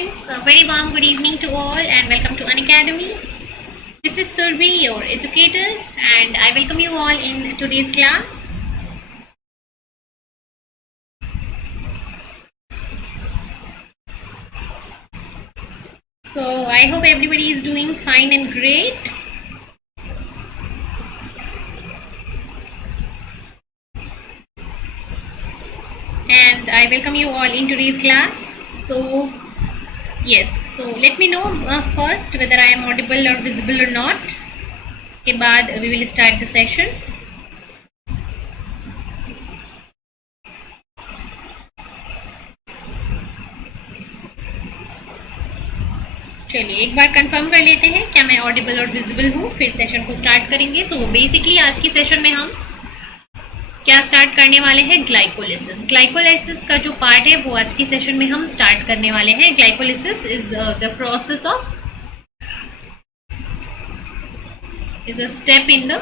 students, a very warm good evening to all and welcome to Unacademy. This is Surbi, your educator, and I welcome you all in today's class. So I hope everybody is doing fine and great. And I welcome you all in today's class. So let me know first whether I am audible or visible or not. उसके बाद we will start the session. चलिए एक बार कंफर्म कर लेते हैं क्या मैं ऑडिबल और विजिबल हूँ, फिर सेशन को स्टार्ट करेंगे. सो बेसिकली आज की सेशन में हम क्या स्टार्ट करने वाले हैं, ग्लाइकोलिसिस. ग्लाइकोलाइसिस का जो पार्ट है वो आज की सेशन में हम स्टार्ट करने वाले हैं. Glycolysis is the process of is a step in the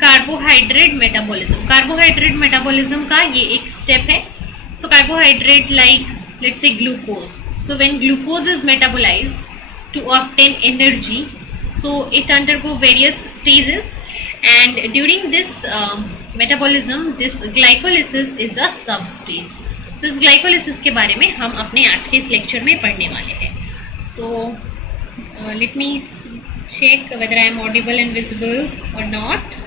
carbohydrate metabolism. Carbohydrate metabolism का ये एक स्टेप है. So carbohydrate like let's say glucose. So when glucose is metabolized to obtain energy, so it undergo various stages, and during this metabolism, this glycolysis is a sub stage. So इस glycolysis के बारे में हम अपने आज के इस लेक्चर में पढ़ने वाले हैं. So let me check whether I am audible and visible or not.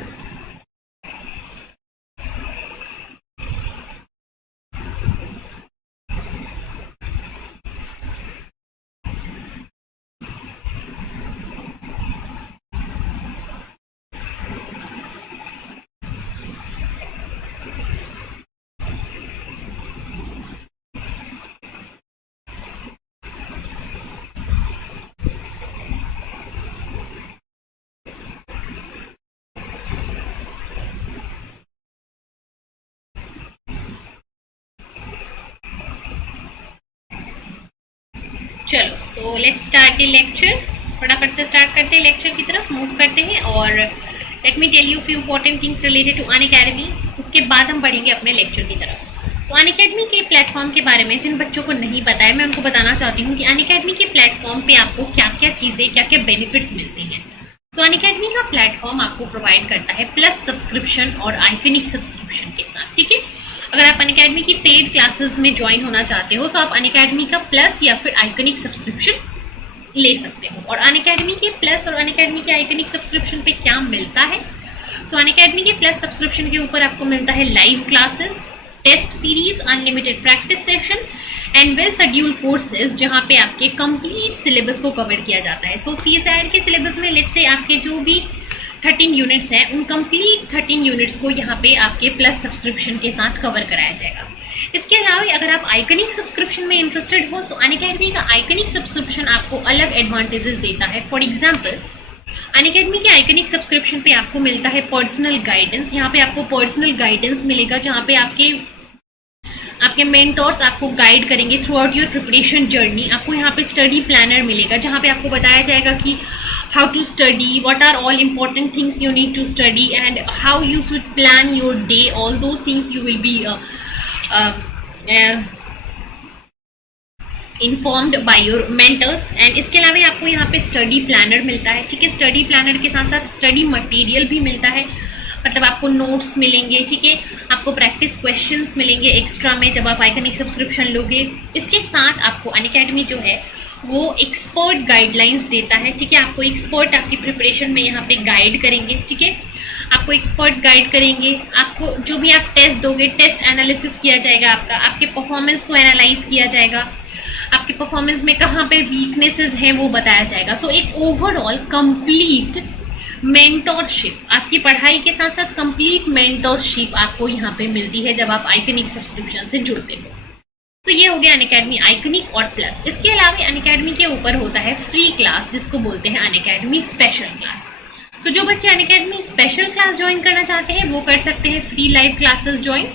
चलो so let's start the lecture. फटाफट से स्टार्ट करते हैं, लेक्चर की तरफ मूव करते हैं. और let me tell you few important things related to Unacademy. उसके बाद हम बढ़ेंगे अपने लेक्चर की तरफ. सो अनअकैडमी के प्लेटफॉर्म के बारे में जिन बच्चों को नहीं पता है, मैं उनको बताना चाहती हूँ कि अनअकैडमी के प्लेटफॉर्म पे आपको क्या क्या चीज़ें, क्या क्या बेनिफिट्स मिलते हैं. सो अनअकैडमी का प्लेटफॉर्म आपको प्रोवाइड करता है प्लस सब्सक्रिप्शन और आइकनिक सब्सक्रिप्शन के साथ. ठीक है, अगर आप अनअकैडमी की पेड क्लासेस में ज्वाइन होना चाहते हो तो आप अनअकैडमी का प्लस या फिर आइकनिक सब्सक्रिप्शन ले सकते हो. और अनअकैडमी के प्लस और अनअकैडमी के आइकनिक सब्सक्रिप्शन पे क्या मिलता है. सो अनअकैडमी के प्लस सब्सक्रिप्शन के ऊपर आपको मिलता है live classes, test series, unlimited practice session and well schedule courses, जहाँ पे आपके कंप्लीट सिलेबस को कवर किया जाता है. सो CSIR के सिलेबस में लेट्स से आपके जो भी 13 यूनिट्स हैं, उन कंप्लीट 13 यूनिट्स को यहाँ पे आपके प्लस सब्सक्रिप्शन के साथ कवर कराया जाएगा. इसके अलावा अगर आप आइकनिक सब्सक्रिप्शन में इंटरेस्टेड हो, सो अनअकैडमी का आइकनिक सब्सक्रिप्शन आपको अलग एडवांटेजेस देता है. फॉर एग्जाम्पल, अनअकैडमी के आइकनिक सब्सक्रिप्शन पे आपको मिलता है पर्सनल गाइडेंस. यहाँ पे आपको पर्सनल गाइडेंस मिलेगा, जहाँ पे आपके मेंटर्स आपको गाइड करेंगे through out your preparation journey. आपको यहाँ पे स्टडी प्लानर मिलेगा, जहाँ पे आपको बताया जाएगा कि how to study, what are all important things you need to study, and how you should plan your day. All those things you will be informed by your mentors. And इसके अलावा आपको यहाँ पे स्टडी प्लानर मिलता है. ठीक है, study planner के साथ साथ स्टडी मटेरियल भी मिलता है. मतलब आपको नोट्स मिलेंगे. ठीक है, आपको प्रैक्टिस क्वेश्चंस मिलेंगे एक्स्ट्रा में जब आप आइकनिक सब्सक्रिप्शन लोगे. इसके साथ आपको अनअकैडमी जो है वो एक्सपर्ट गाइडलाइंस देता है. ठीक है, आपको एक्सपर्ट आपकी प्रिपरेशन में यहाँ पे गाइड करेंगे. ठीक है, आपको एक्सपर्ट गाइड करेंगे. आपको जो भी आप टेस्ट दोगे, टेस्ट एनालिसिस किया जाएगा. आपके परफॉर्मेंस को एनालाइज किया जाएगा. आपके परफॉर्मेंस में कहाँ पे वीकनेसेस हैं वो बताया जाएगा. सो एक ओवरऑल कंप्लीट मेंटोरशिप, आपकी पढ़ाई के साथ साथ कंप्लीट मेंटोरशिप आपको यहाँ पे मिलती है जब आप आइकनिक सब्सक्रिप्शन से जुड़ते हो. तो ये हो गया अनअकैडमी आइकनिक और प्लस. इसके अलावा अनअकैडमी के ऊपर होता है फ्री क्लास, जिसको बोलते हैं अनअकैडमी स्पेशल क्लास. तो जो बच्चे अनअकैडमी स्पेशल क्लास ज्वाइन करना चाहते हैं वो कर सकते हैं फ्री लाइव क्लासेस ज्वाइन.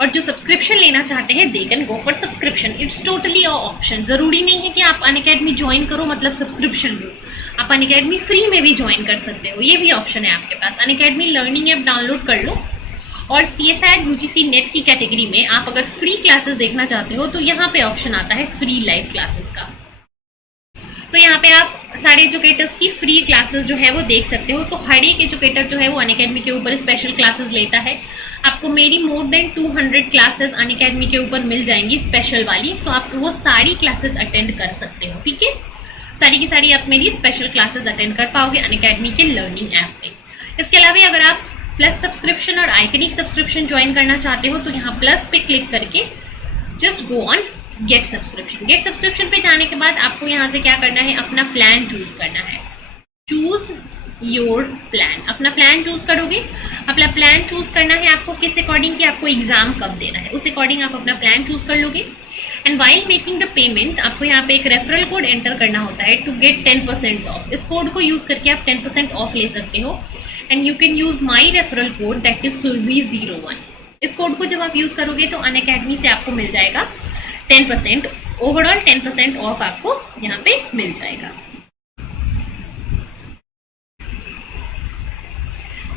और जो सब्सक्रिप्शन लेना चाहते हैं they can go for subscription. It's totally a option. जरूरी नहीं है कि आप अनअकैडमी ज्वाइन करो मतलब सब्सक्रिप्शन लो. आप अनअकैडमी फ्री में भी ज्वाइन कर सकते हो, ये भी ऑप्शन है आपके पास. अनअकैडमी लर्निंग ऐप डाउनलोड कर लो और CSIR UGC नेट की कैटेगरी में आप अगर फ्री क्लासेस देखना चाहते हो तो यहाँ पे ऑप्शन आता है फ्री लाइव क्लासेस का। सो यहाँ पे आप सारे एजुकेटर्स की फ्री क्लासेस जो है वो देख सकते हो। तो हर एक एजुकेटर जो है वो अनअकैडमी के ऊपर स्पेशल क्लासेस लेता है। आपको मेरी मोर देन 200 क्लासेस अनअकैडमी के ऊपर मिल जाएंगी स्पेशल वाली। सो आप वो सारी क्लासेस अटेंड कर सकते हो, ठीक है। सारी की सारी आप मेरी स्पेशल क्लासेस अटेंड कर पाओगे अनअकैडमी के लर्निंग ऐप पे। इसके अलावा अगर आप प्लस सब्सक्रिप्शन और आइकनिक सब्सक्रिप्शन ज्वाइन करना चाहते हो तो यहाँ प्लस पे क्लिक करके just go on get subscription. Get subscription पे जाने के बाद आपको यहाँ से क्या करना है, अपना प्लान चूज करना है। चूज योर प्लान, अपना प्लान चूज करोगे। अपना प्लान चूज करना है आपको किस अकॉर्डिंग कि आपको एग्जाम कब देना है, उस अकॉर्डिंग आप अपना प्लान चूज कर लोगे। And while making the payment आपको यहाँ पे एक रेफरल कोड एंटर करना होता है टू गेट 10% ऑफ। इस कोड को यूज करके आप 10% ऑफ ले सकते हो। And you can use my referral code that is Surbi01। इस कोड को जब आप यूज करोगे तो अनअकैडमी से आपको मिल जाएगा 10%, ओवरऑल 10% ऑफ आपको यहाँ पे मिल जाएगा,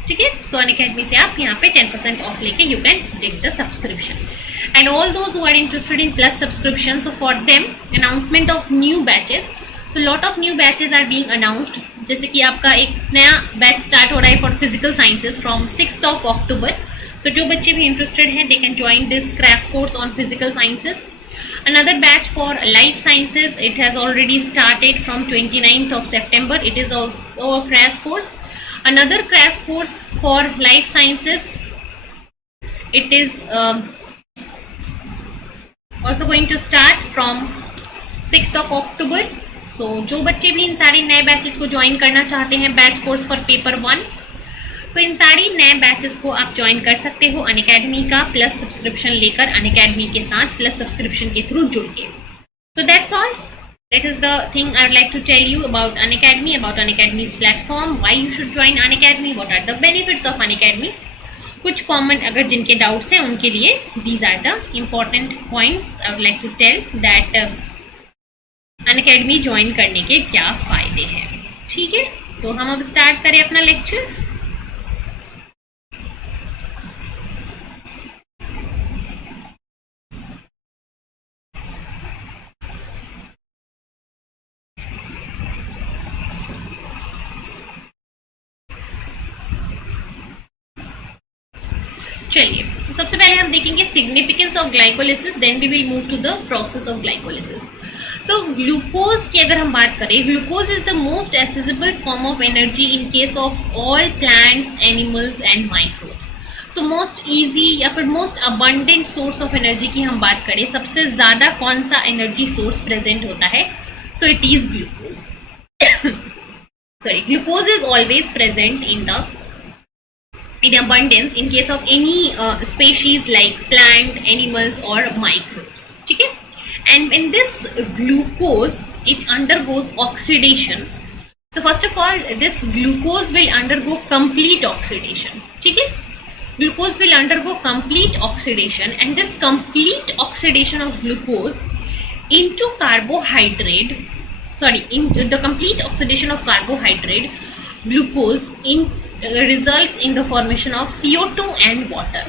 ठीक है। सो अनअकैडमी से आप यहाँ पे 10% ऑफ लेके you can take the subscription. And all those who are interested in plus subscription, so for them announcement of new batches, so lot of new batches are being announced. जैसे कि आपका एक नया बैच स्टार्ट हो रहा है for physical sciences from 6th of October। सो जो बच्चे भी इंटरेस्टेड हैं they can join this crash course on physical sciences. Another batch for life sciences, it has already started from 29th of September. It is also a crash course. Another crash course for life sciences, it is also going to start from 6th of October. So जो बच्चे भी इन सारे नए बैचेस को ज्वाइन करना चाहते हैं, batch course for paper 1, सो इन सारी नए बैचेस को आप ज्वाइन कर सकते हो अनअकैडमी का प्लस सब्सक्रिप्शन लेकर, अनअकैडमी के साथ प्लस सब्सक्रिप्शन के थ्रू जुड़ के। So that's all, that is the thing I would like to tell you about Unacademy, about Unacademy's platform, why you should join Unacademy, what are the benefits of Unacademy. कुछ common अगर जिनके doubts हैं उनके लिए these are the important points I would like to tell that Unacademy join करने के क्या फायदे हैं, ठीक है। तो हम अब स्टार्ट करें अपना लेक्चर। चलिए, तो सबसे पहले हम देखेंगे significance of glycolysis, then we will move to the process of glycolysis. So glucose की अगर हम बात करें, glucose is the most accessible form of energy in case of all plants, animals and microbes. So most easy या फिर most abundant source of energy की हम बात करें, सबसे ज्यादा कौन सा एनर्जी सोर्स प्रेजेंट होता है, so it is glucose. Sorry, glucose is always present in abundance in case of any species like plant, animals or microbes, ठीक है। And in this glucose, it undergoes oxidation. So first of all, this glucose will undergo complete oxidation, ठीक है। Glucose will undergo complete oxidation, and this complete oxidation of glucose into carbohydrate, the complete oxidation of carbohydrate, glucose in results in the formation of CO2 and water.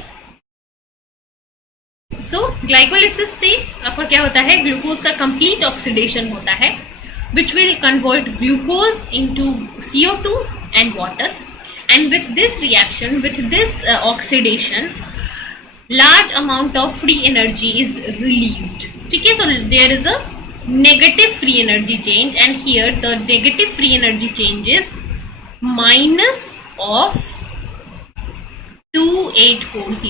So glycolysis से आपका क्या होता है, ग्लूकोज का complete oxidation होता है, which will convert glucose into CO2 and water, and with this reaction, with this oxidation, large amount of free energy is released, ठीक है। So there is a negative free energy change, and here the negative free energy change is minus of 2840.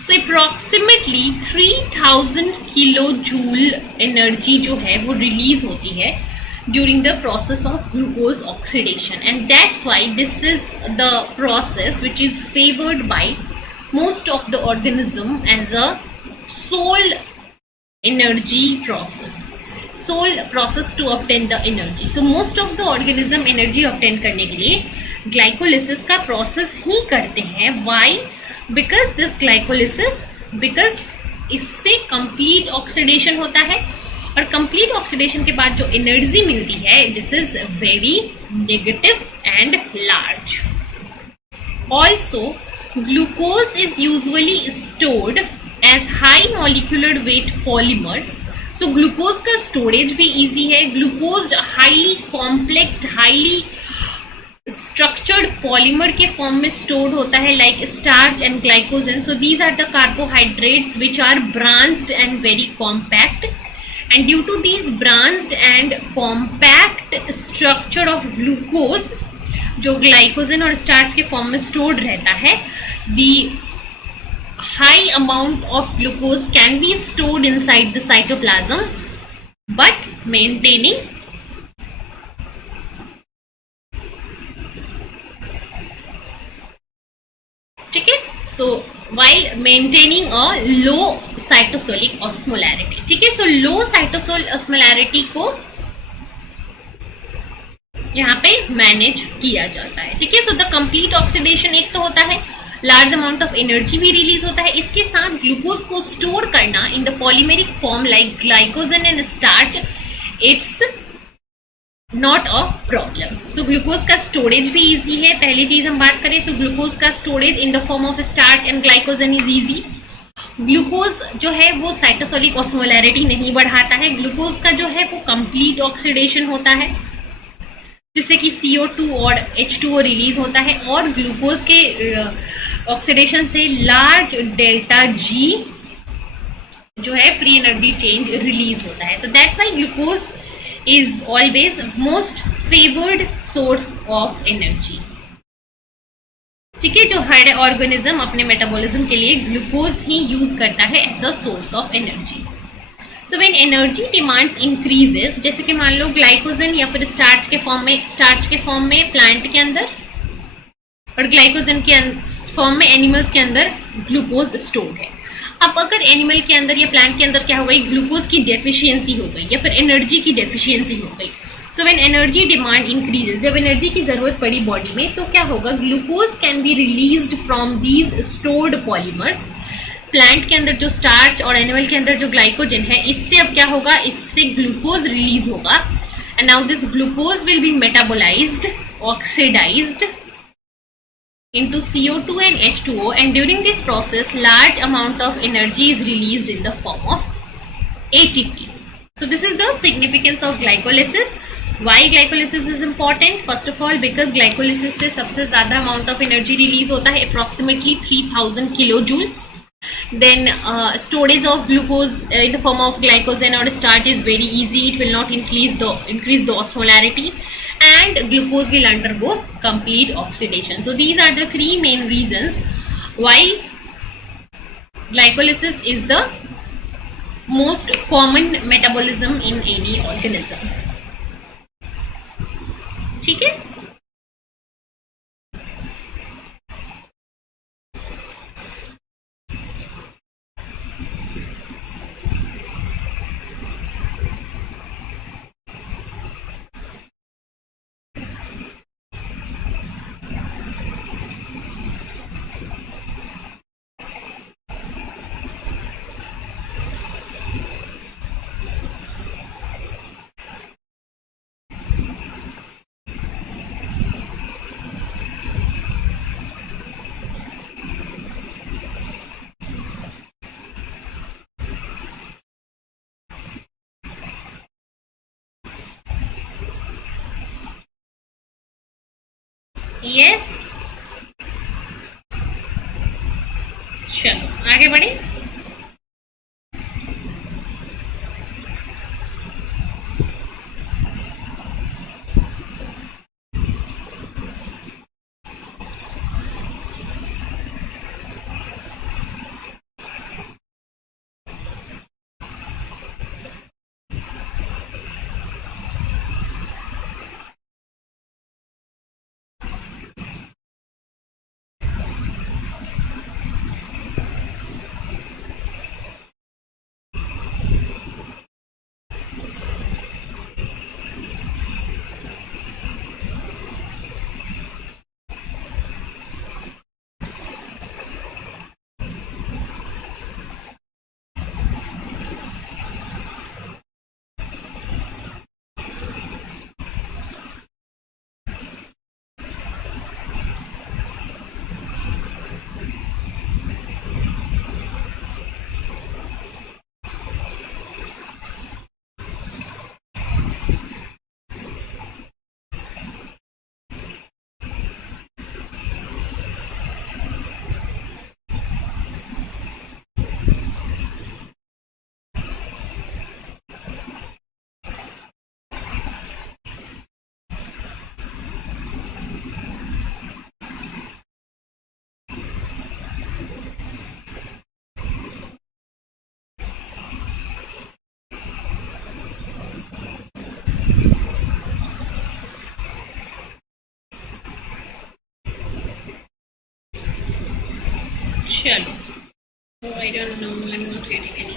So approximately 3000 kilojoule energy जो है वो रिलीज होती है during the process of glucose oxidation, and that's why this is the process which is favored by most of the organism as a sole energy process, sole process to obtain the energy. So most of the organism energy obtain करने के लिए ग्लाइकोलिसिस का प्रोसेस ही करते हैं। Why? Because this glycolysis, because इससे complete oxidation होता है, और कंप्लीट ऑक्सीडेशन के बाद जो एनर्जी मिलती है, this is very negative and large. Also Glucose is usually stored as high molecular weight polymer. So glucose का storage भी easy है. Glucose highly complex, highly structured polymer के form में stored होता है, like starch and glycogen. So these are the carbohydrates which are branched and very compact. And due to these branched and compact structure of glucose, जो ग्लाइकोजन और स्टार्च के फॉर्म में स्टोर्ड रहता है, the high amount of glucose can be stored inside the cytoplasm but maintaining ठीक है. So while maintaining a low cytosolic osmolarity. ठीक है. So low cytosolic osmolarity को यहाँ पे मैनेज किया जाता है. ठीक है. सो द कंप्लीट ऑक्सीडेशन एक तो होता है, लार्ज अमाउंट ऑफ एनर्जी भी रिलीज होता है. इसके साथ ग्लूकोज को स्टोर करना in the polymeric form like glycogen and starch, it's not a problem. So glucose का स्टोरेज भी इजी है. पहली चीज हम बात करें, सो ग्लूकोज का storage in the form of starch and glycogen is easy. Glucose जो है वो साइटोसोलिक ऑस्मोलैरिटी नहीं बढ़ाता है. ग्लूकोज का जो है वो कंप्लीट ऑक्सीडेशन होता है, जिससे कि CO2 और H2O रिलीज होता है, और ग्लूकोज के ऑक्सीडेशन से लार्ज डेल्टा G जो है फ्री एनर्जी चेंज रिलीज होता है. So that's why glucose is always most favoured source of energy. ठीक है. जो हर ऑर्गेनिज्म अपने मेटाबॉलिज्म के लिए ग्लूकोज ही यूज करता है as a source of energy. So when energy demands increases, जैसे कि मान लो ग्लाइकोजन या फिर स्टार्च के फॉर्म में प्लांट के अंदर, और ग्लाइकोजन के फॉर्म में एनिमल्स के अंदर ग्लूकोज स्टोर्ड है. अब अगर एनिमल के अंदर या प्लांट के अंदर क्या हो गई, ग्लूकोज की डेफिशिएंसी हो गई या फिर एनर्जी की डेफिशिएंसी हो गई. सो व्हेन एनर्जी डिमांड इंक्रीजेस, जब एनर्जी की जरूरत पड़ी बॉडी में, तो क्या होगा, glucose can be released from these stored polymers. Plant के अंदर जो स्टार्च और एनिमल के अंदर जो ग्लाइकोजन है, इससे अब क्या होगा, इससे ग्लूकोज रिलीज होगा. And now this glucose will be metabolised, oxidised into CO2 and H2O, and during this process large amount of energy is released in the form of ATP. So this is the significance of glycolysis. Why glycolysis is important? First of all, because glycolysis से सबसे ज़्यादा amount of energy release होता है, approximately 3000 kilojoule. Then storage of glucose in the form of glycogen or starch is very easy. It will not increase the osmolarity, and glucose will undergo complete oxidation. So these are the three main reasons why glycolysis is the most common metabolism in any organism. ठीक है. यस, चलो आगे बढ़े. चलो, I don't know, I am not getting any,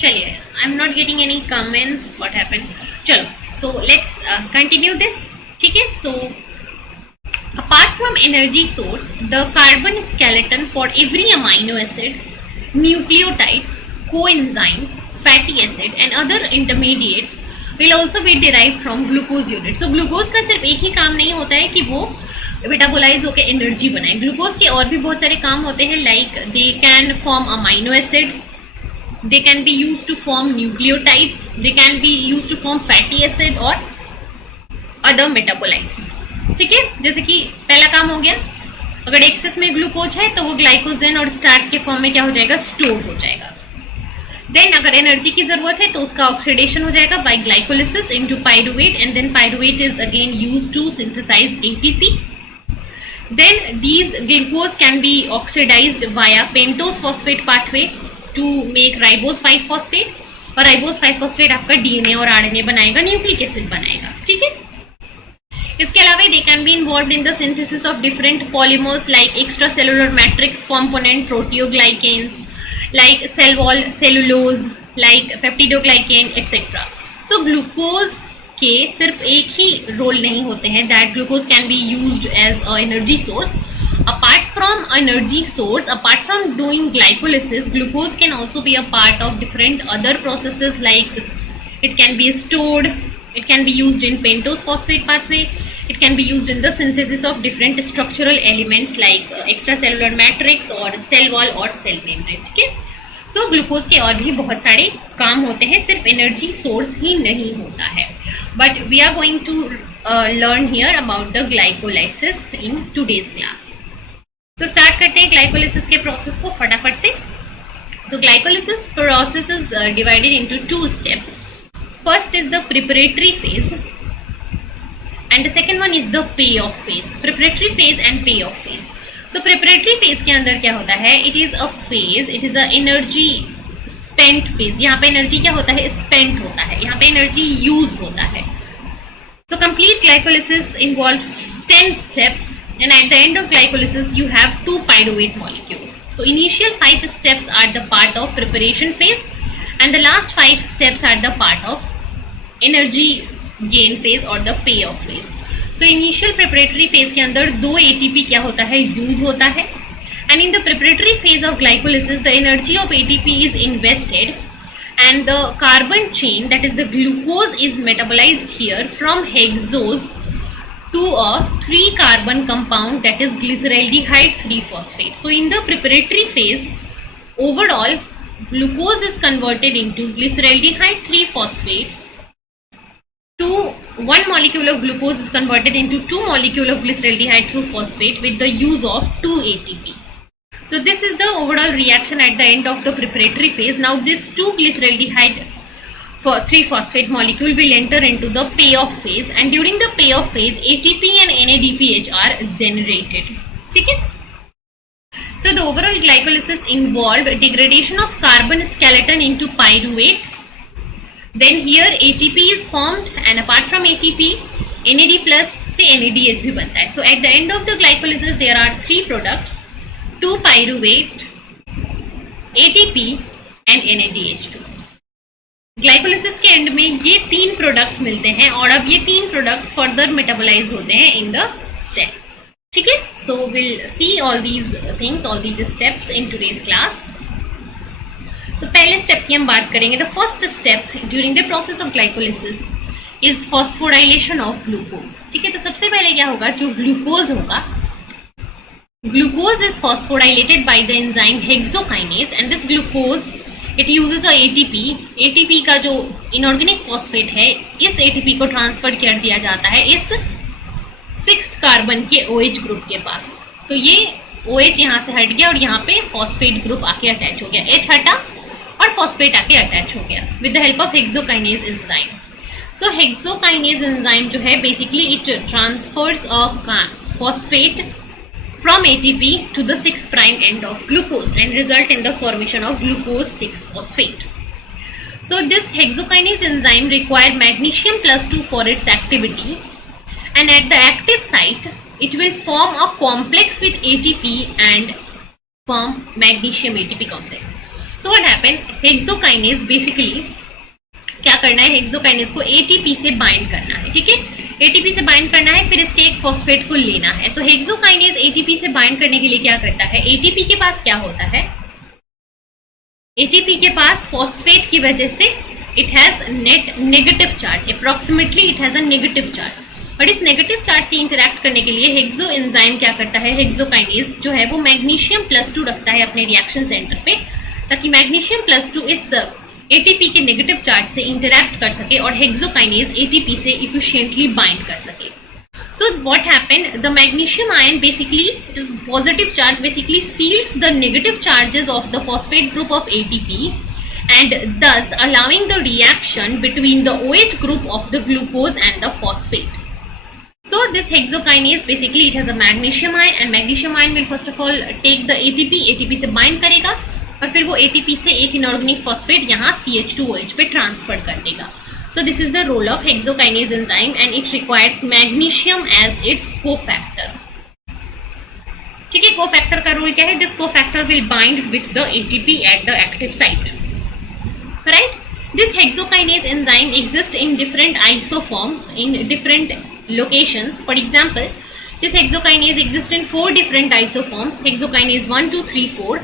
चलिए, I am not getting any comments, what happened. चलो, so let's continue this, ठीक है। सो apart from energy source, the carbon skeleton for every amino acid, nucleotides, coenzymes, fatty acid and other intermediates will also be derived from glucose unit. So glucose का सिर्फ एक ही काम नहीं होता है कि वो मेटाबोलाइज होकर एनर्जी बनाए। ग्लूकोज के और भी बहुत सारे काम होते हैं, like they can form amino acid, they can be use to form nucleotides, they can be use to form fatty acid और अदर मेटाबोलाइट्स, ठीक है। जैसे कि पहला काम हो गया, अगर एक्सेस में ग्लूकोज है तो वो ग्लाइकोजन और स्टार्च के फॉर्म में क्या हो जाएगा, स्टोर हो जाएगा। देन अगर एनर्जी की जरूरत है तो उसका ऑक्सीडेशन हो जाएगा by glycolysis into pyruvate, and then pyruvate is again used to synthesize ATP. Then these glucose can be oxidized via pentose phosphate pathway to make ribose 5 phosphate, और राइबोज 5 फॉस्फेट आपका डीएनए और RNA बनाएगा, nucleic acid बनाएगा, ठीक है। इसके अलावा they can be involve in the synthesis of different polymers like extra cellular matrix component proteoglycans, like cell wall cellulose, like peptidoglycan etcetera. So glucose के सिर्फ एक ही रोल नहीं होते हैं, that glucose can be used as a energy source. Apart from energy source, apart from doing glycolysis, glucose can also be a part of different other processes, like it can be stored, it can be used in pentose phosphate pathway, it can be used in the synthesis of different structural elements like extracellular matrix or cell wall or cell membrane, ठीक है। सो glucose के और भी बहुत सारे काम होते हैं, सिर्फ एनर्जी सोर्स ही नहीं होता है। But we are going to learn here about the glycolysis in today's class. So start करते हैं ग्लाइकोलिसिस के प्रोसेस को फटाफट से। So glycolysis process is divided into 2 step. First is the preparatory phase and the second one is the pay off phase. Preparatory phase and pay off phase. So preparatory phase के अंदर क्या होता है, it is a phase, it is a energy spent phase. यहाँ पे एनर्जी क्या होता है, स्पेंट होता है, यहाँ पे एनर्जी यूज होता है। So complete glycolysis involves 10 steps, and at the end of glycolysis you have 2 pyruvate molecules. So initial 5 steps are the part of preparation phase and the last 5 steps are the part of energy gain phase or the payoff phase. So initial preparatory phase के अंदर 2 ATP क्या होता है, यूज होता है, and in the preparatory phase of glycolysis the energy of ATP is invested and the carbon chain, that is the glucose, is metabolized here from hexose to a 3 carbon compound, that is glyceraldehyde 3-phosphate. So in the preparatory phase, overall glucose is converted into glyceraldehyde 3-phosphate to 1 molecule of glucose is converted into 2 molecule of glyceraldehyde 3-phosphate with the use of 2 ATP. So this is the overall reaction at the end of the preparatory phase. Now this 2 glyceraldehyde 3-phosphate molecule will enter into the payoff phase, and during the payoff phase ATP and NADPH are generated, ठीक है। So the overall glycolysis involved degradation of carbon skeleton into pyruvate, then here ATP is formed and apart from ATP NAD plus से NADH भी बनता है। So at the end of the glycolysis there are 3 products, 2 pyruvate, ATP and NADH2। Glycolysis के एंड में ये 3 प्रोडक्ट्स मिलते हैं और अब ये 3 प्रोडक्ट्स फर्दर मेटाबोलाइज होते हैं इन द सेल, ठीक है। So will see all these things, all these steps in today's class. So पहले स्टेप की हम बात करेंगे। The first step during the process of glycolysis is phosphorylation of glucose, ठीक है। तो सबसे पहले क्या होगा, जो ग्लूकोज होगा, glucose is phosphorylated by the enzyme hexokinase and this glucose it uses ATP। ATP का जो इनऑर्गेनिक फॉस्फेट है, इस ATP को ट्रांसफर कर दिया जाता है इस 6th कार्बन के OH ग्रुप के पास। तो ये OH यहाँ से हट गया और यहाँ पे फॉस्फेट ग्रुप आके अटैच हो गया, H हटा और फॉस्फेट आके अटैच हो गया with the help of hexokinase enzyme. So hexokinase enzyme जो है basically it transfers a phosphate from ATP to the 6' end of glucose and result in the formation of glucose 6-phosphate. So this hexokinase enzyme require magnesium +2 for its activity, and at the active site it will form a complex with ATP and form magnesium ATP complex. So what happened, hexokinase basically क्या करना है, हेक्सोकाइनेज को एटीपी से बाइंड करना है, ठीक है, एटीपी से बाइंड करना है, फिर इसके एक फॉस्फेट को लेना है. सो हेक्सोकाइनेज एटीपी से बाइंड करने के लिए क्या करता है, एटीपी के पास क्या होता है, एटीपी के पास फॉस्फेट की वजह से it has net negative charge, approximately it has a negative charge, और इस नेगेटिव चार्ज से इंटरैक्ट करने के लिए हेक्सो एंजाइम क्या करता है, हेक्सोकाइनेज जो है वो मैग्नीशियम+2 रखता है अपने रिएक्शन सेंटर पे, ताकि मैग्नीशियम+2 इस एटीपी के नेगेटिव चार्ज से इंटरैक्ट कर सके और हेक्सोकाइनेज एटीपी से इफिशिएंटली बाइंड कर सके. So what happened, the magnesium ion basically, it is positive charge, basically seals the negative charges of the phosphate group of ATP and thus allowing the reaction between the OH group of the glucose and the phosphate. So this hexokinase basically it has a magnesium ion and magnesium ion will first of all take the ATP से bind करेगा और फिर वो ATP से एक inorganic phosphate यहाँ CH2OH पे ट्रांसफर कर देगा. So this is the role of hexokinase enzyme and it requires magnesium as its cofactor. ठीक है, cofactor का रोल क्या है, this cofactor will bind with the ATP at the active site. Right? This hexokinase enzyme exists in different isoforms in different locations. For example, this hexokinase exists in 4 different isoforms, hexokinase 1, 2, 3, 4,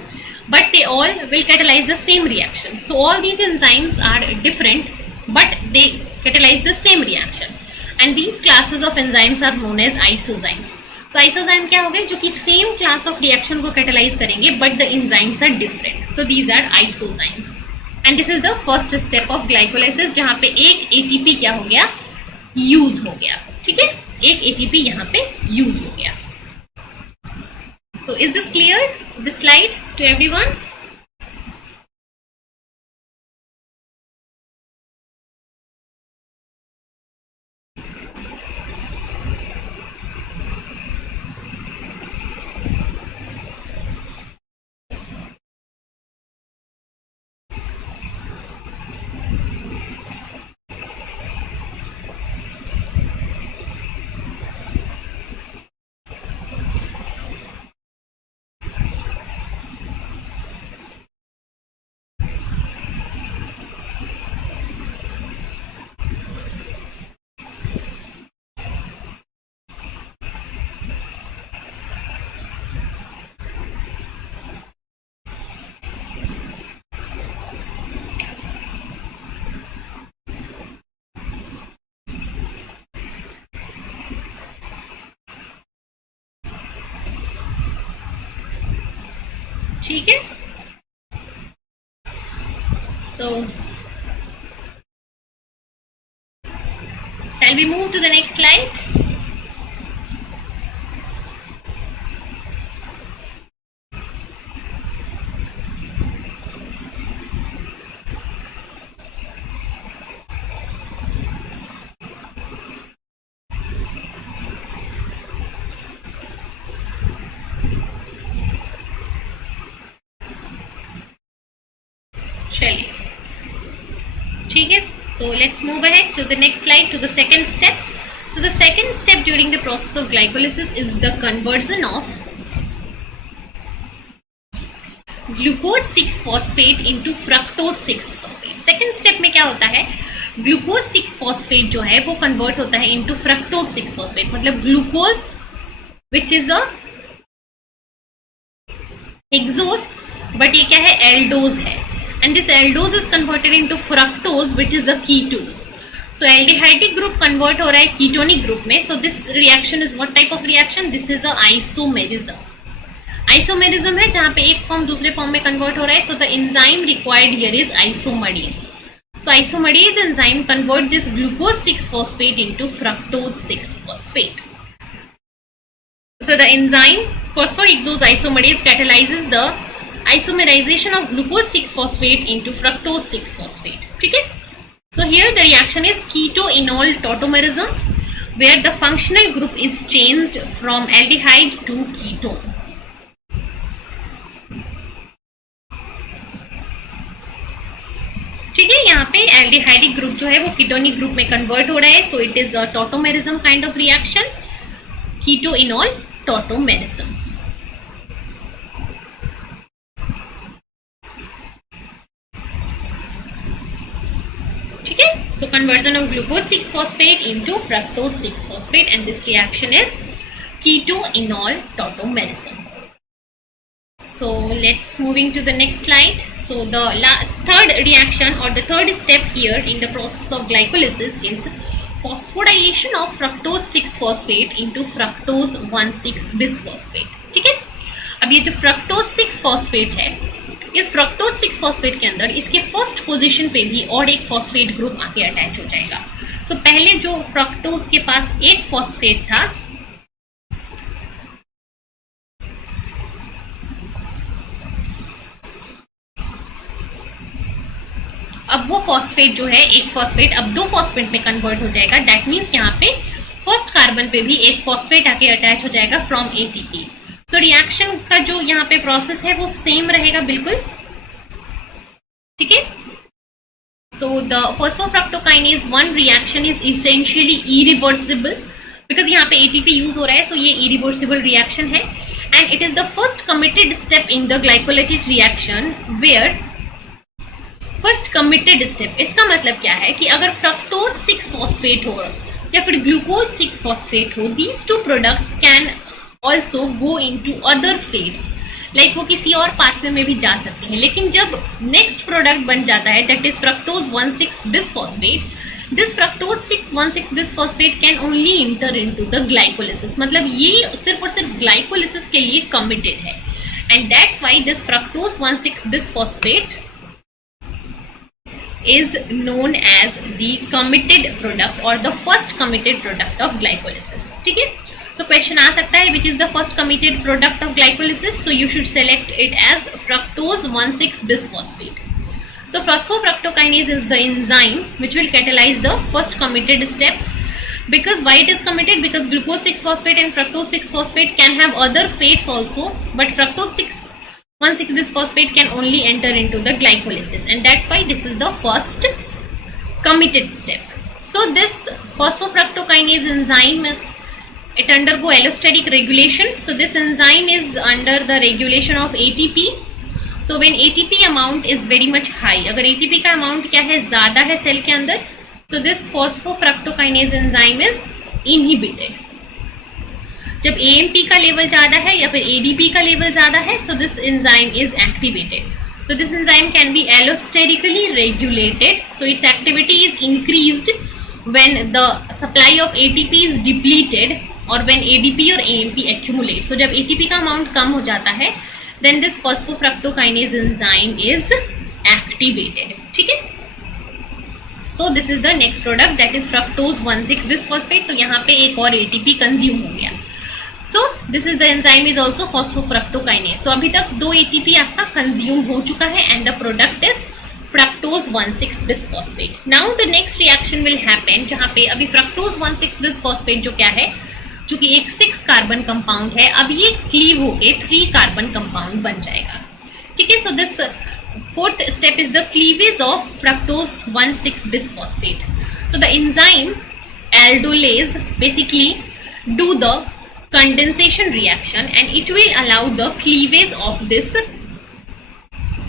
but they all will catalyze the same reaction. So all these enzymes are different, but they catalyze the same reaction. And these classes of enzymes are known as isozymes. So isozyme क्या हो गए, जो कि same class of reaction को catalyze करेंगे, but the enzymes are different. So these are isozymes. And this is the first step of glycolysis, जहाँ पे एक ATP क्या हो गया, use हो गया, ठीक है, एक ATP यहाँ पे use हो गया. So is this clear, this slide to everyone? ठीक है, so shall we move to the next slide? चलिए, ठीक है, so let's move ahead to the next slide, to the second step. So the second step during the process of glycolysis is the conversion of glucose 6-phosphate into fructose 6-phosphate. Second step में क्या होता है, glucose 6-phosphate जो है वो कन्वर्ट होता है into fructose 6-phosphate, मतलब glucose which is a hexose, but ये क्या है, एल्डोज है, and this aldose is converted into fructose which is a ketose. So aldehydic group convert हो रहा है ketonic group में. So this reaction is what type of reaction? This is a isomerism. Isomerism है जहाँ पे एक फॉर्म दूसरे फॉर्म में कन्वर्ट हो रहा है. So the enzyme required here is isomerase. So isomerase enzyme convert this glucose 6-phosphate into fructose 6-phosphate. So the enzyme phosphohexose isomerase catalyzes the isomerization of glucose 6-phosphate into fructose 6-phosphate. ठीक है? So here the reaction is keto-enol tautomerism, where the functional group is changed from aldehyde to ketone. ठीक है, यहाँ पे aldehydic group जो है वो ketonic group में convert हो रहा है. So it is a tautomerism kind of reaction, keto-enol tautomerism. conversion of glucose 6-phosphate into fructose 6-phosphate, and this reaction is ketoenol tautomerism. So let's moving to the next slide. So the third reaction or the third step here in the process of glycolysis is phosphorylation of fructose 6-phosphate into fructose 1,6-bisphosphate. ठीक है, अब ये जो fructose 6-phosphate है, इस fructose 6-phosphate के अंदर इसके फर्स्ट पोजीशन पे भी और एक फॉस्फेट ग्रुप आके अटैच हो जाएगा. तो पहले जो फ्रक्टोज के पास एक फॉस्फेट था, अब वो फॉस्फेट जो है एक फॉस्फेट अब दो फॉस्फेट में कन्वर्ट हो जाएगा. दैट मीन्स यहाँ पे फर्स्ट कार्बन पे भी एक फॉस्फेट आके अटैच हो जाएगा फ्रॉम एटीपी. सो रिएक्शन का जो यहाँ पे प्रोसेस है वो सेम रहेगा बिल्कुल. ठीक है. So the phosphofructokinase 1 reaction is essentially irreversible because यहाँ पे एटीपी यूज हो रहा है. सो ये इरिवर्सिबल रिएक्शन है and it is the first committed step in the glycolytic reaction where first committed step. इसका मतलब क्या है कि अगर फ्रक्टोज 6-phosphate हो या फिर ग्लूकोज 6-phosphate हो, these two products can also go into other fates, like वो किसी और पाथवे में भी जा सकते हैं. लेकिन जब नेक्स्ट प्रोडक्ट बन जाता है that is fructose 1,6-bisphosphate, this fructose 1,6-bisphosphate can only inter into the glycolysis. मतलब ये सिर्फ और सिर्फ ग्लाइकोलिसिस के लिए कमिटेड है and that's why this fructose 1,6-bisphosphate is known as the committed product or the first committed product of glycolysis. ठीक है. So question आ सकता है which is the first committed product of glycolysis. So you should select it as fructose 1,6-bisphosphate. So phosphofructokinase is the enzyme which will catalyze the first committed step. Because why it is committed? Because glucose 6-phosphate and fructose 6-phosphate can have other fates also, but fructose 1,6-bisphosphate can only enter into the glycolysis and that's why this is the first committed step. So this phosphofructokinase enzyme, it undergo allostatic regulation. So this enzyme is under the regulation of ATP. So when ATP amount is very much high, अगर ATP का amount क्या है ज़्यादा है सेल के अंदर, so this phosphofructokinase enzyme is inhibited. जब AMP का लेवल ज्यादा है या फिर ADP का लेवल ज्यादा है, so this enzyme is activated. So this enzyme can be allosterically regulated. So its activity is increased when the supply of ATP is depleted or when ADP or AMP accumulate. So जब ATP का amount कम हो जाता है, then this phosphofructokinase enzyme is activated. ठीक है. So this is the next product that is fructose 1,6-bisphosphate. तो यहाँ पे एक और ATP कंज्यूम हो गया. So this is the enzyme is also phosphofructokinase. So अभी तक 2 ATP आपका कंज्यूम हो चुका है and the product is fructose 1,6-bisphosphate. Now the next reaction will happen जहाँ पे अभी fructose 1,6-bisphosphate जो क्या है, जो कि एक 6 कार्बन कंपाउंड है, अब ये क्लीव होके 3 कार्बन कंपाउंड बन जाएगा. ठीक है. So this fourth step is the cleavage of fructose 1,6-bisphosphate. So the enzyme aldolase basically do the condensation reaction and it will allow the cleavage of this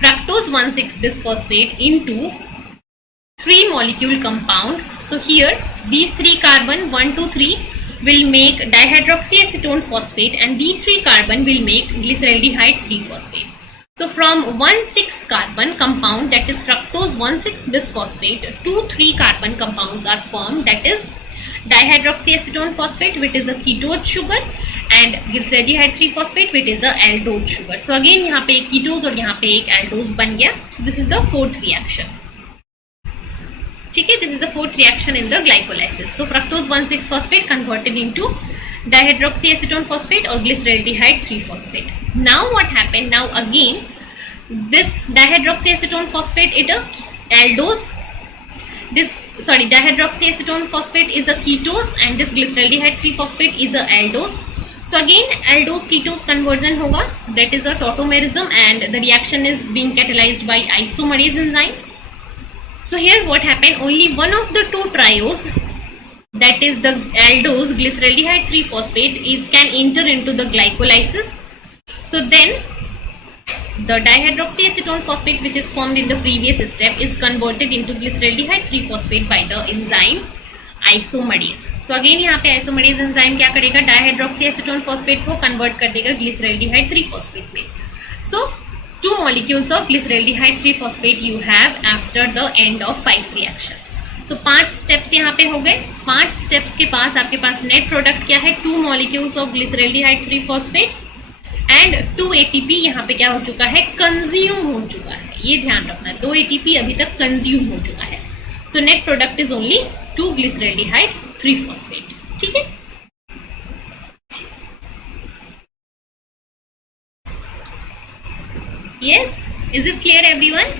fructose 1,6-bisphosphate into 3 molecule compound. So here these 3 carbon 1, 2, 3 will make dihydroxyacetone phosphate and these 3 carbon will make glyceraldehyde 3-phosphate. So from 1,6 carbon compound that is fructose 1,6-bisphosphate, 2 3 carbon compounds are formed, that is dihydroxyacetone phosphate which is a ketose sugar and glyceraldehyde 3-phosphate which is a aldose sugar. So again यहाँ पे एक ketose और यहाँ पे एक aldose बन गया. So this is the fourth reaction. ठीक है. This is the fourth reaction in the glycolysis. So fructose 1,6-phosphate converted into dihydroxyacetone phosphate or glyceraldehyde 3-phosphate. Now what happened? Now again this dihydroxyacetone phosphate is a aldose. Dihydroxyacetone phosphate is a ketose and this glyceraldehyde 3-phosphate is a aldose. So again aldose ketose conversion hoga, that is a tautomerism and the reaction is being catalyzed by isomerase enzyme. So here what happened, only one of the 2 trios, that is the aldose glyceraldehyde 3-phosphate can enter into the glycolysis. So then the dihydroxyacetone phosphate which is formed in the previous step is converted into glyceraldehyde 3-phosphate by the enzyme isomerase. So again यहाँ पे isomerase enzyme क्या करेगा, dihydroxyacetone phosphate को convert कर देगा glyceraldehyde 3-phosphate में. So 2 molecules of glyceraldehyde 3-phosphate you have after the end of 5 reaction. So 5 steps यहाँ पे हो गए. 5 steps के पास आपके पास net product क्या है, 2 molecules of glyceraldehyde 3-phosphate and 2 ATP यहाँ पे क्या हो चुका है, कंज्यूम हो चुका है. ये ध्यान रखना, 2 ATP अभी तक कंज्यूम हो चुका है. So net product is only 2 ग्लिसरैल्डिहाइड 3-phosphate. ठीक है. Yes, is this clear everyone?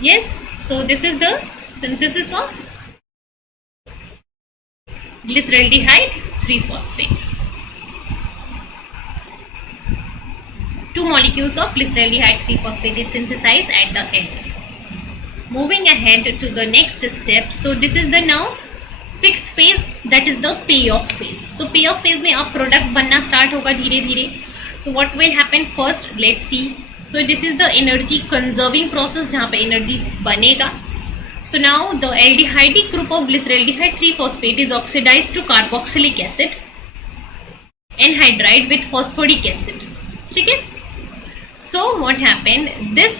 Yes, so this is the synthesis of glyceraldehyde 3-phosphate. 2 molecules of glyceraldehyde 3-phosphate is synthesized at the end. Moving ahead to the next step. So this is the now 6th phase, that is the payoff phase. So payoff phase में अब product बनना start होगा धीरे धीरे. So what will happen first? Let's see. So this is the energy conserving process जहाँ पे energy बनेगा. So now the aldehydic group of glyceraldehyde 3-phosphate is oxidized to carboxylic acid anhydride with phosphoric acid. ठीक है. So what happened? This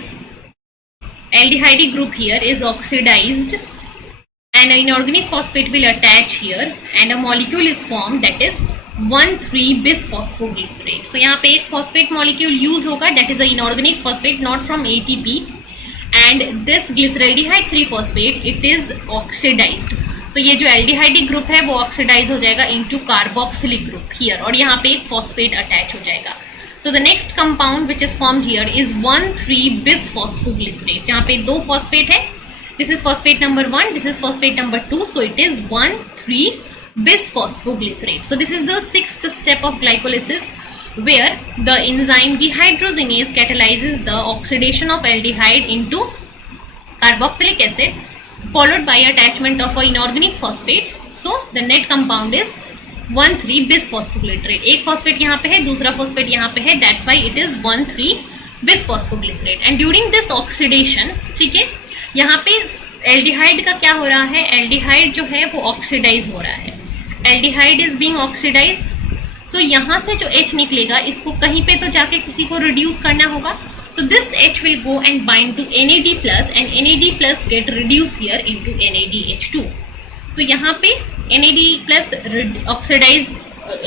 aldehydic group here is oxidized and an inorganic phosphate will attach here and a molecule is formed, that is 1,3-bisphosphoglycerate. So यहाँ पे एक phosphate molecule use होगा, that is the inorganic phosphate, not from ATP, and this glyceraldehyde 3-phosphate it is oxidized. So ये जो aldehydic group है वो oxidize हो जाएगा into carboxylic group here और यहाँ पे एक phosphate attach हो जाएगा. So the next compound which is formed here is 1,3-bisphosphoglycerate. जहाँ पे 2 phosphate है. This is phosphate number 1, this is phosphate number 2, so it is 1,3-bisphosphoglycerate. So this is the 6th step of glycolysis where the enzyme dehydrogenase catalyzes the oxidation of aldehyde into carboxylic acid followed by attachment of an inorganic phosphate. So the net compound is 1,3-bisphosphoglycerate. एक phosphate यहाँ पे है, दूसरा phosphate यहाँ पे है, that's why it is 1,3-bisphosphoglycerate. And during this oxidation, ठीक है, यहाँ पे एल्डिहाइड का क्या हो रहा है, एल्डिहाइड जो है वो ऑक्सीडाइज हो रहा है. Aldehyde is being oxidize. So यहाँ से जो H निकलेगा इसको कहीं पे तो जाके किसी को रिड्यूस करना होगा. So this H will go and bind to NAD+ and NAD+ get reduce here into NADH2. So यहाँ पे NAD+ ऑक्सीडाइज,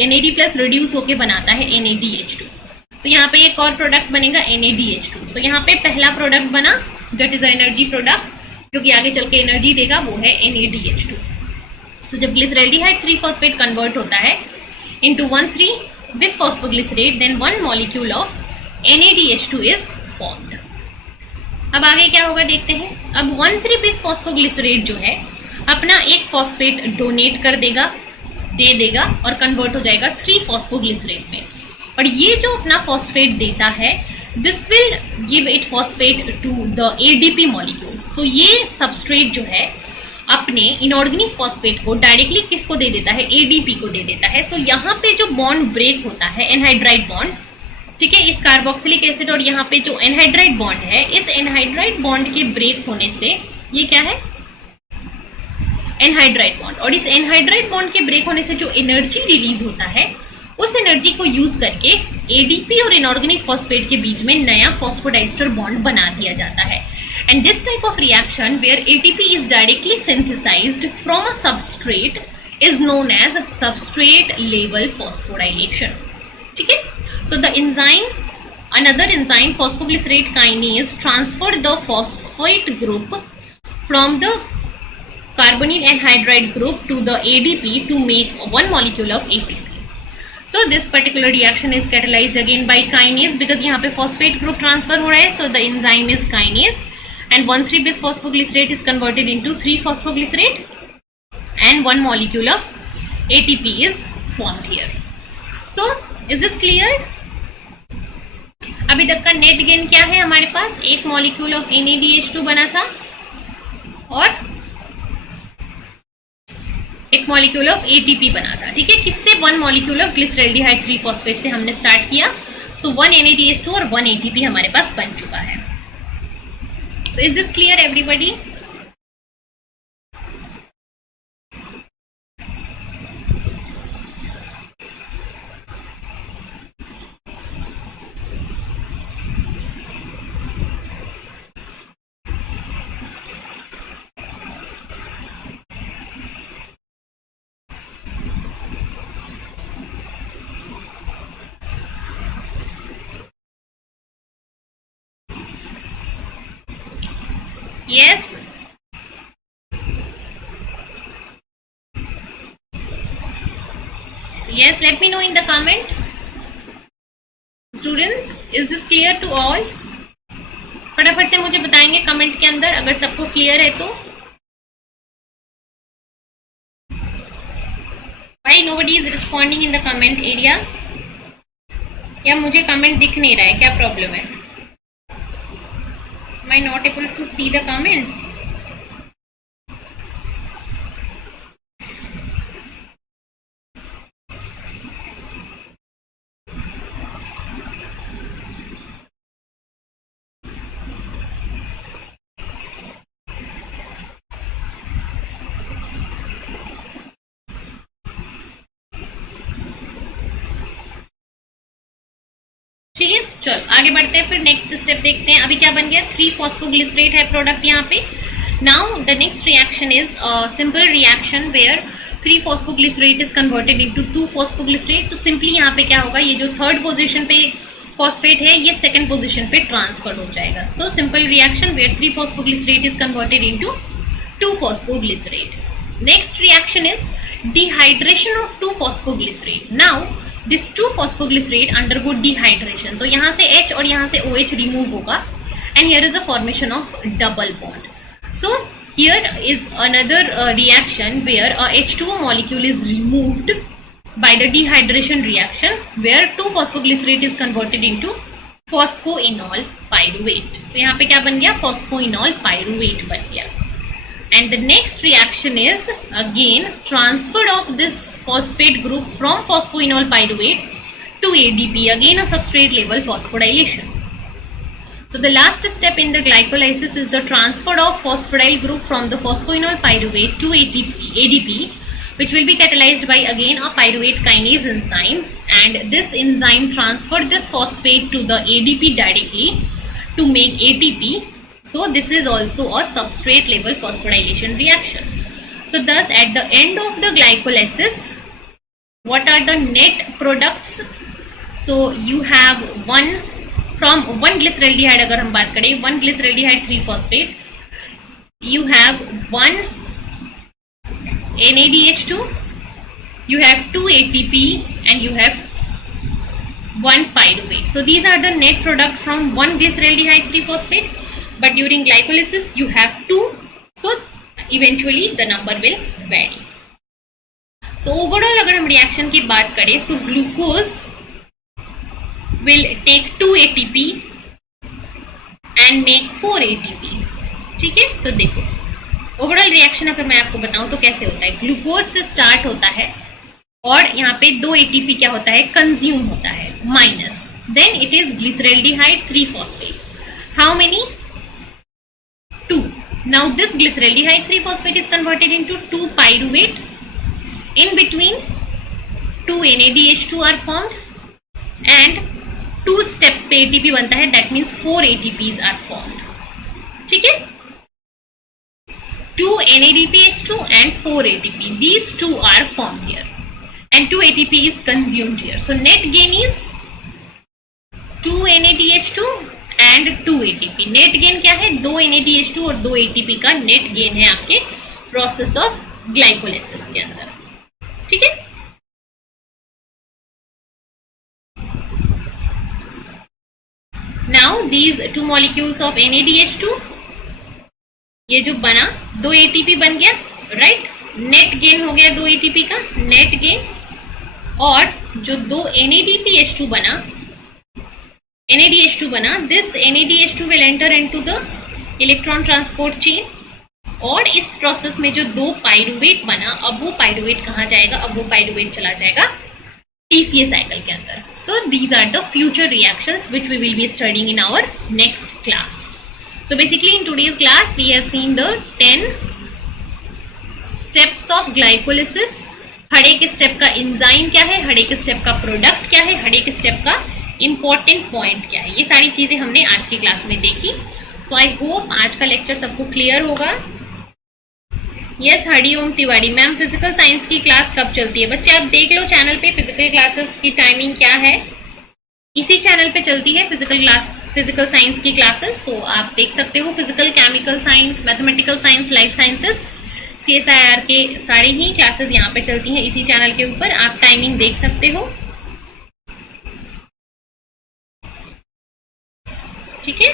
NAD+ रिड्यूस होके बनाता है NADH2. तो यहाँ पे एक और प्रोडक्ट बनेगा NADH2. सो यहाँ पे पहला प्रोडक्ट बना, दैट इज एनर्जी प्रोडक्ट, जो कि आगे चल के एनर्जी देगा, वो है NADH2. सो जब ग्लिसरैल्डिहाइड 3-phosphate कन्वर्ट होता है into 1,3-bisphosphoglycerate, then 1 molecule of NADH2 is formed. अब आगे क्या होगा देखते हैं. अब 1,3-bisphosphoglycerate जो है अपना एक फॉस्फेट डोनेट कर देगा, दे देगा और कन्वर्ट हो जाएगा 3-phosphoglycerate में. और ये जो अपना फॉस्फेट देता है, this will give it phosphate to the ADP molecule. So ये सबस्ट्रेट जो है अपने इनऑर्गेनिक फॉस्फेट को डायरेक्टली किसको दे देता है, ADP को दे देता है. सो यहाँ पे जो बॉन्ड ब्रेक होता है, एनहाइड्राइड बॉन्ड, ठीक है, इस कार्बोक्सिलिक एसिड और यहाँ पे जो एनहाइड्राइड बॉन्ड है, इस एनहाइड्राइड बॉन्ड के ब्रेक होने से, ये क्या है, एनहाइड्राइड बॉन्ड, और इस एनहाइड्राइड बॉन्ड के ब्रेक होने से जो एनर्जी रिलीज होता है, उस एनर्जी को यूज करके ADP और इनऑर्गेनिक फॉस्फेट के बीच में नया फॉस्फोडाइस्टर बॉन्ड बना दिया जाता है. And this type of reaction where ATP is directly synthesized from a substrate is known as substrate level phosphorylation. ठीक है. So the enzyme, another enzyme, phosphoglycerate kinase, transferred the phosphate group from the carbonyl anhydride group to the ADP to make one molecule of ATP. So this particular reaction is catalyzed again by kinase because यहाँ पे phosphate group transfer हो रहा है. So the enzyme is kinase and 1,3-bisphosphoglycerate is converted into 3-phosphoglycerate and one molecule of ATP is formed here. So is this clear? अभी तक का net gain क्या है हमारे पास, एक मॉलिक्यूल ऑफ NADH2 बना था और एक मॉलिक्यूल ऑफ एटीपी बना था, ठीक है, किससे? 1 मॉलिक्यूल ऑफ ग्लिसरॉल्डिहाइड 3 फॉस्फेट से हमने स्टार्ट किया। सो 1 NADH2 और 1 ATP हमारे पास बन चुका है। So is this clear everybody? Yes. Yes, let me know in the comment. Students, is this clear to all? फटाफट से मुझे बताएंगे कमेंट के अंदर अगर सबको क्लियर है तो। Why nobody is responding in the comment area? या मुझे कमेंट दिख नहीं रहा है, क्या प्रॉब्लम है? Am I not able to see the comments? ठीक है, चलो आगे बढ़ते हैं, फिर नेक्स्ट स्टेप देखते हैं। अभी क्या बन गया? 3 फॉस्फोग्लिसरेट है प्रोडक्ट यहाँ पे। Now the next reaction is simple reaction where 3 phosphoglycerate is converted into 2 phosphoglycerate. तो सिंपली यहाँ पे क्या होगा, ये जो थर्ड पोजीशन पे फॉस्फेट है ये सेकंड पोजीशन पे ट्रांसफर हो जाएगा। So simple reaction where 3 phosphoglycerate is converted into 2 phosphoglycerate. Next reaction is dehydration of 2 phosphoglycerate. Now this 2 phosphoglycerate undergo dehydration. So यहाँ से H और यहाँ से OH remove होगा and here is the formation of double bond. So here is another reaction where a H2O molecule is removed by the dehydration reaction where 2 phosphoglycerate is converted into phosphoenol pyruvate. So यहाँ पे क्या बन गया? phosphoenol pyruvate बन गया। And the next reaction is again transfer of this phosphate group from phosphoenol pyruvate to ADP, again a substrate level phosphorylation. So the last step in the glycolysis is the transfer of phosphoryle group from the phosphoenol pyruvate to ADP, which will be catalyzed by again a pyruvate kinase enzyme, and this enzyme transfer this phosphate to the ADP directly to make ATP. So this is also a substrate level phosphorylation reaction. So thus at the end of the glycolysis, what are the net products? So you have one glyceraldehyde, अगर हम बात करें 1 glyceraldehyde 3 phosphate, you have 1 NADH2, you have 2 ATP and you have 1 pyruvate. So these are the net product from 1 glyceraldehyde 3 phosphate, but during glycolysis you have 2, so eventually the number will vary. So overall अगर हम रिएक्शन की बात करें, so glucose will take 2 ATP and make 4 ATP. ठीक है, तो देखो overall reaction अगर मैं आपको बताऊं तो कैसे होता है। ग्लूकोज से स्टार्ट होता है और यहाँ पे 2 ATP क्या होता है? कंज्यूम होता है minus, then it is glyceraldehyde 3 phosphate. How many? 2. Now this glyceraldehyde 3 phosphate is converted into 2 pyruvate. In between 2 NADH2 are formed and 2 steps पे ATP बनता है, that means 4 ATPs are formed. ठीक है, 2 NADPH2 and 4 ATP, these 2 are formed here and 2 ATP is consumed here. So net gain is 2 NADH2 and 2 ATP. Net gain क्या है? 2 NADH2 और 2 ATP का net gain है आपके प्रोसेस ऑफ ग्लाइकोलाइसिस के अंदर। ठीक है, now these 2 molecules of NADH2, ये जो बना 2 ATP बन गया, राइट? नेट गेन हो गया 2 ATP का नेट गेन, और जो 2 NADPH2 बना, NADH2 बना, this NADH2 will enter into the electron transport chain और इस प्रोसेस में जो 2 पाइरुवेट बना, अब वो पाइरुवेट कहाँ जाएगा, अब वो पाइरुवेट चला जाएगा TCA साइकिल के अंदर. So these are the future reactions which we will be studying in our next class. So basically in today's class we have seen the 10 steps of glycolysis. हर एक स्टेप का एंजाइम क्या है, हर एक स्टेप का प्रोडक्ट क्या है, हर एक स्टेप का इंपॉर्टेंट पॉइंट क्या है, ये सारी चीजें हमने आज की क्लास में देखी. सो आई होप आज का लेक्चर सबको क्लियर होगा. यस Hariom Tiwari ma'am, physical science की क्लास कब चलती है? बच्चे आप देख लो चैनल पे फिजिकल क्लासेस की टाइमिंग क्या है. इसी चैनल पे चलती है फिजिकल साइंस की क्लासेस. सो आप देख सकते हो physical, chemical science, mathematical science, life sciences, CSIR के सारे ही क्लासेस यहाँ पे चलती हैं इसी चैनल के ऊपर. आप टाइमिंग देख सकते हो. ठीक है,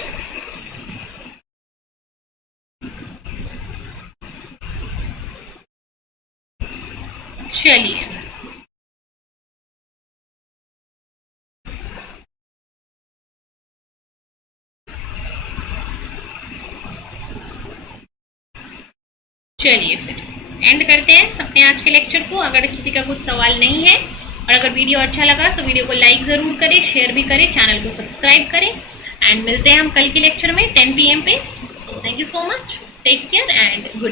चलिए फिर एंड करते हैं अपने आज के लेक्चर को. अगर किसी का कुछ सवाल नहीं है और अगर वीडियो अच्छा लगा तो वीडियो को लाइक जरूर करें, शेयर भी करें, चैनल को सब्सक्राइब करें. एंड मिलते हैं हम कल के लेक्चर में 10 PM पे. So thank you so much, take care and good.